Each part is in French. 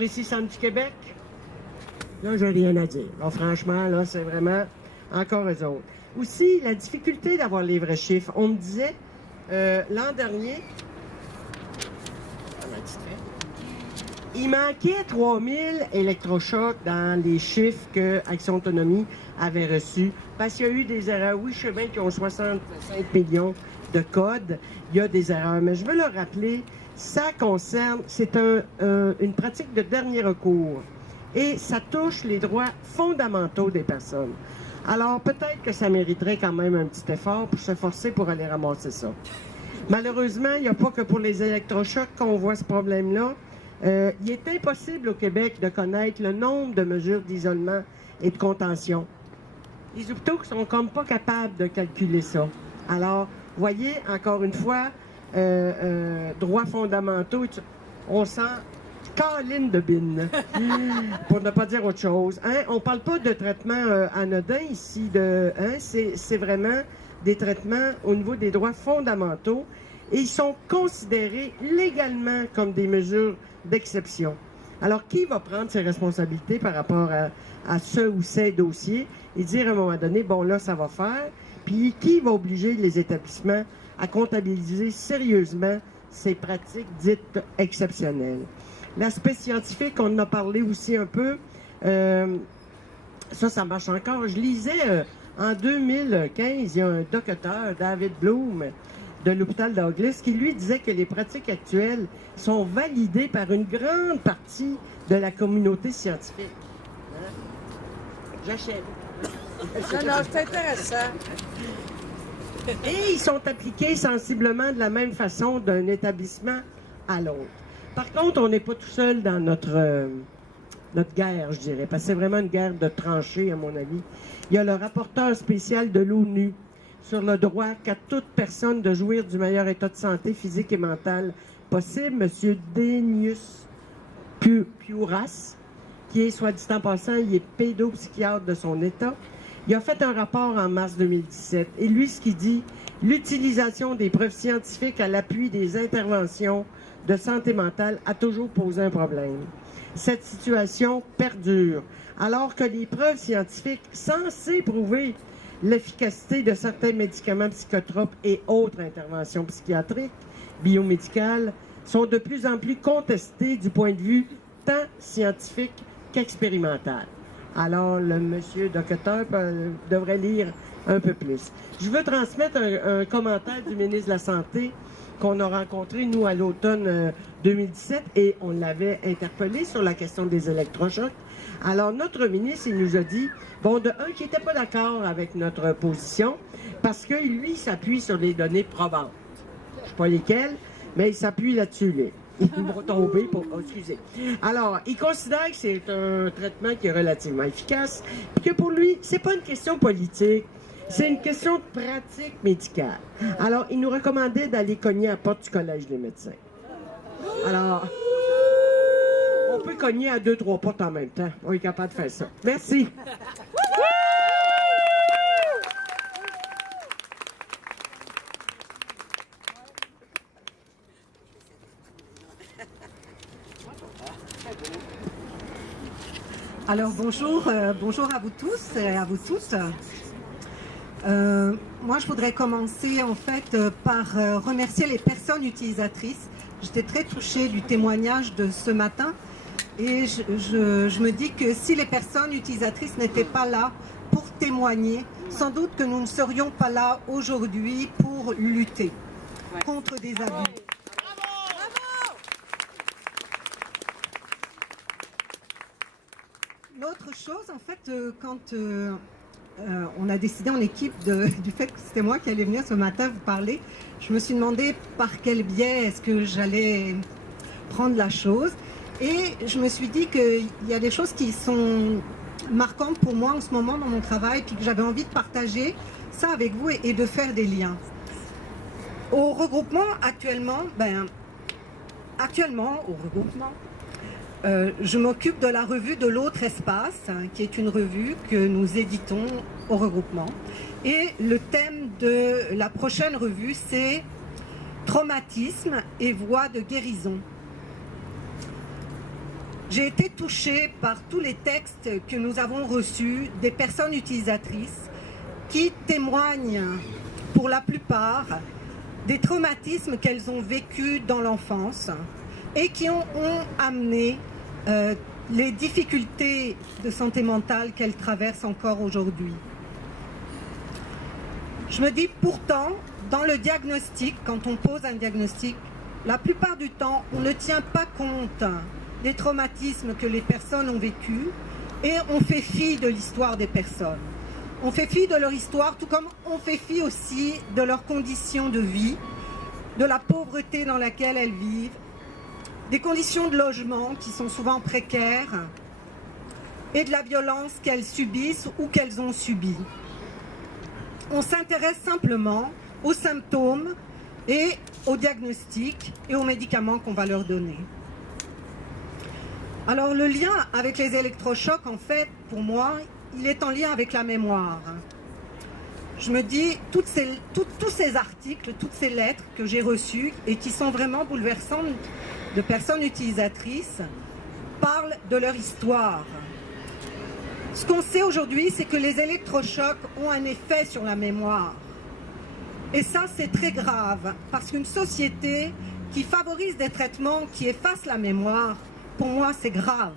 Mauricie Centre du Québec? Là, j'ai rien à dire. Là, franchement, là, c'est vraiment encore eux autres. Aussi, la difficulté d'avoir les vrais chiffres. On me disait, l'an dernier, il manquait 3000 électrochocs dans les chiffres que Action Autonomie avait reçus. Parce qu'il y a eu des erreurs. Oui, je sais bien qu'ils ont 65 millions de codes. Il y a des erreurs. Mais je veux le rappeler, ça concerne, c'est une pratique de dernier recours. Et ça touche les droits fondamentaux des personnes. Alors, peut-être que ça mériterait quand même un petit effort pour se forcer pour aller ramasser ça. Malheureusement, il n'y a pas que pour les électrochocs qu'on voit ce problème-là. Il est impossible au Québec de connaître le nombre de mesures d'isolement et de contention. Les hôpitaux ne sont comme pas capables de calculer ça. Alors, voyez, encore une fois, droits fondamentaux, on sent câline de bine, pour ne pas dire autre chose. Hein? On ne parle pas de traitement anodin ici, c'est vraiment des traitements au niveau des droits fondamentaux et ils sont considérés légalement comme des mesures d'exception. Alors, qui va prendre ses responsabilités par rapport à ce ou ces dossiers et dire à un moment donné, bon là, ça va faire, puis qui va obliger les établissements à comptabiliser sérieusement ces pratiques dites exceptionnelles? L'aspect scientifique, on en a parlé aussi un peu. Ça marche encore. Je lisais en 2015, il y a un docteur, David Bloom, de l'hôpital Douglas, qui lui disait que les pratiques actuelles sont validées par une grande partie de la communauté scientifique. Hein? J'achète. Non, c'est intéressant. Et ils sont appliqués sensiblement de la même façon d'un établissement à l'autre. Par contre, on n'est pas tout seul dans notre guerre, je dirais, parce que c'est vraiment une guerre de tranchées, à mon avis. Il y a le rapporteur spécial de l'ONU sur le droit qu'a toute personne de jouir du meilleur état de santé physique et mental possible, M. Denius Piuras, qui est, soit dit en passant, il est pédopsychiatre de son état. Il a fait un rapport en mars 2017. Et lui, ce qu'il dit, l'utilisation des preuves scientifiques à l'appui des interventions de santé mentale a toujours posé un problème. Cette situation perdure, alors que les preuves scientifiques censées prouver l'efficacité de certains médicaments psychotropes et autres interventions psychiatriques, biomédicales, sont de plus en plus contestées du point de vue tant scientifique qu'expérimental. Alors, le monsieur docteur devrait lire un peu plus. Je veux transmettre un commentaire du ministre de la Santé qu'on a rencontré, nous, à l'automne 2017, et on l'avait interpellé sur la question des électrochocs. Alors, notre ministre, il nous a dit, bon, de un, qu'il n'était pas d'accord avec notre position, parce que lui, il s'appuie sur les données probantes. Je ne sais pas lesquelles, mais il s'appuie là-dessus, là. Ils vont tomber pour... Oh, excusez. Alors, il considère que c'est un traitement qui est relativement efficace, et que pour lui, c'est pas une question politique, c'est une question de pratique médicale. Alors, il nous recommandait d'aller cogner à la porte du Collège des médecins. Alors, on peut cogner à 2-3 portes en même temps. On est capable de faire ça. Merci. Alors bonjour à vous tous et à vous toutes. Moi je voudrais commencer en fait par remercier les personnes utilisatrices. J'étais très touchée du témoignage de ce matin et je me dis que si les personnes utilisatrices n'étaient pas là pour témoigner, sans doute que nous ne serions pas là aujourd'hui pour lutter contre des abus. L'autre chose, en fait, quand on a décidé en équipe du fait que c'était moi qui allais venir ce matin vous parler, je me suis demandé par quel biais est-ce que j'allais prendre la chose. Et je me suis dit qu'il y a des choses qui sont marquantes pour moi en ce moment dans mon travail, puis que j'avais envie de partager ça avec vous et de faire des liens. Au regroupement, actuellement, au regroupement, je m'occupe de la revue de l'autre espace, hein, qui est une revue que nous éditons au regroupement. Et le thème de la prochaine revue, c'est traumatisme et voie de guérison. j'ai été touchée par tous les textes que nous avons reçus des personnes utilisatrices qui témoignent pour la plupart des traumatismes qu'elles ont vécus dans l'enfance et qui ont amené les difficultés de santé mentale qu'elles traversent encore aujourd'hui. Je me dis pourtant, dans le diagnostic, quand on pose un diagnostic, la plupart du temps, on ne tient pas compte des traumatismes que les personnes ont vécus et on fait fi de l'histoire des personnes. On fait fi de leur histoire, tout comme on fait fi aussi de leurs conditions de vie, de la pauvreté dans laquelle elles vivent, des conditions de logement qui sont souvent précaires et de la violence qu'elles subissent ou qu'elles ont subie. On s'intéresse simplement aux symptômes et aux diagnostics et aux médicaments qu'on va leur donner. Alors le lien avec les électrochocs, en fait, pour moi, il est en lien avec la mémoire. Je me dis, tous ces articles, toutes ces lettres que j'ai reçues et qui sont vraiment bouleversantes de personnes utilisatrices, parlent de leur histoire. Ce qu'on sait aujourd'hui, c'est que les électrochocs ont un effet sur la mémoire. Et ça, c'est très grave, parce qu'une société qui favorise des traitements qui effacent la mémoire, pour moi, c'est grave.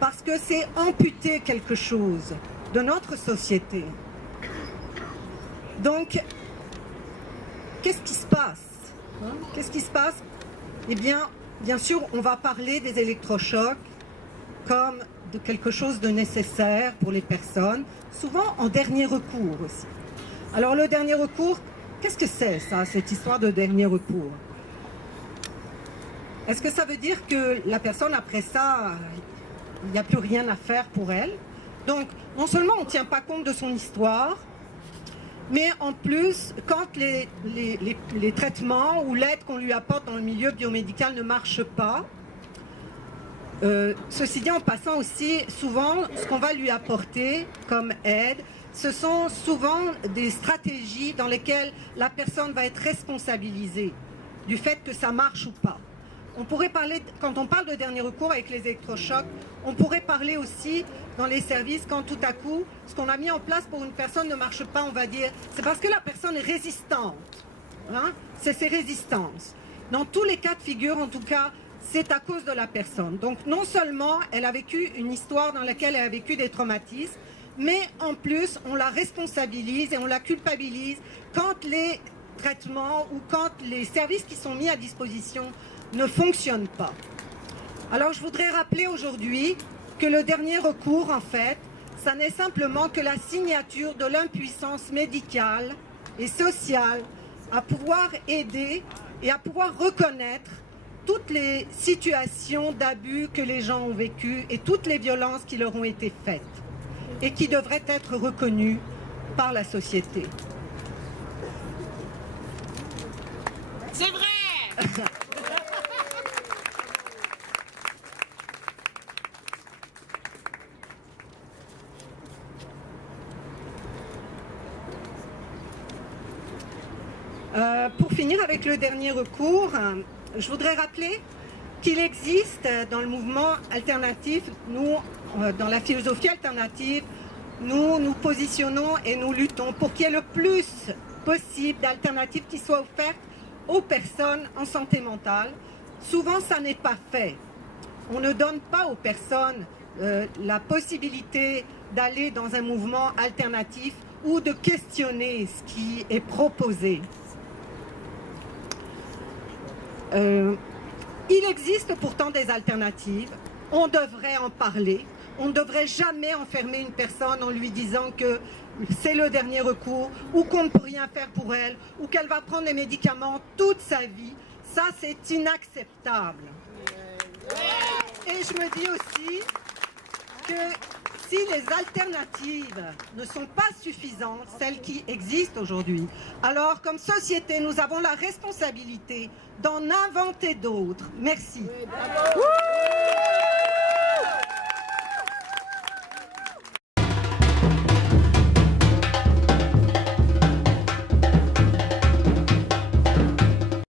Parce que c'est amputer quelque chose de notre société. Donc, qu'est-ce qui se passe? Qu'est-ce qui se passe? Eh bien sûr, on va parler des électrochocs comme de quelque chose de nécessaire pour les personnes, souvent en dernier recours aussi. Alors le dernier recours, qu'est-ce que c'est ça, cette histoire de dernier recours? Est-ce que ça veut dire que la personne après ça, il n'y a plus rien à faire pour elle? Donc non seulement on ne tient pas compte de son histoire, mais en plus, quand les traitements ou l'aide qu'on lui apporte dans le milieu biomédical ne marchent pas, ceci dit en passant aussi, souvent, ce qu'on va lui apporter comme aide, ce sont souvent des stratégies dans lesquelles la personne va être responsabilisée du fait que ça marche ou pas. On pourrait parler, quand on parle de dernier recours avec les électrochocs, on pourrait parler aussi dans les services quand tout à coup, ce qu'on a mis en place pour une personne ne marche pas, on va dire, c'est parce que la personne est résistante. Hein? C'est ses résistances. Dans tous les cas de figure, en tout cas, c'est à cause de la personne. Donc non seulement elle a vécu une histoire dans laquelle elle a vécu des traumatismes, mais en plus, on la responsabilise et on la culpabilise quand les traitements ou quand les services qui sont mis à disposition ne fonctionnent pas. Alors je voudrais rappeler aujourd'hui que le dernier recours, en fait, ça n'est simplement que la signature de l'impuissance médicale et sociale à pouvoir aider et à pouvoir reconnaître toutes les situations d'abus que les gens ont vécues et toutes les violences qui leur ont été faites et qui devraient être reconnues par la société. C'est vrai! Pour finir avec le dernier recours, je voudrais rappeler qu'il existe dans le mouvement alternatif, nous, dans la philosophie alternative, nous nous positionnons et nous luttons pour qu'il y ait le plus possible d'alternatives qui soient offertes aux personnes en santé mentale. Souvent, ça n'est pas fait. On ne donne pas aux personnes la possibilité d'aller dans un mouvement alternatif ou de questionner ce qui est proposé. Il existe pourtant des alternatives, on devrait en parler, on ne devrait jamais enfermer une personne en lui disant que c'est le dernier recours ou qu'on ne peut rien faire pour elle ou qu'elle va prendre des médicaments toute sa vie. Ça, c'est inacceptable. Et je me dis aussi que si les alternatives ne sont pas suffisantes, celles qui existent aujourd'hui, alors comme société, nous avons la responsabilité d'en inventer d'autres. Merci. Oui,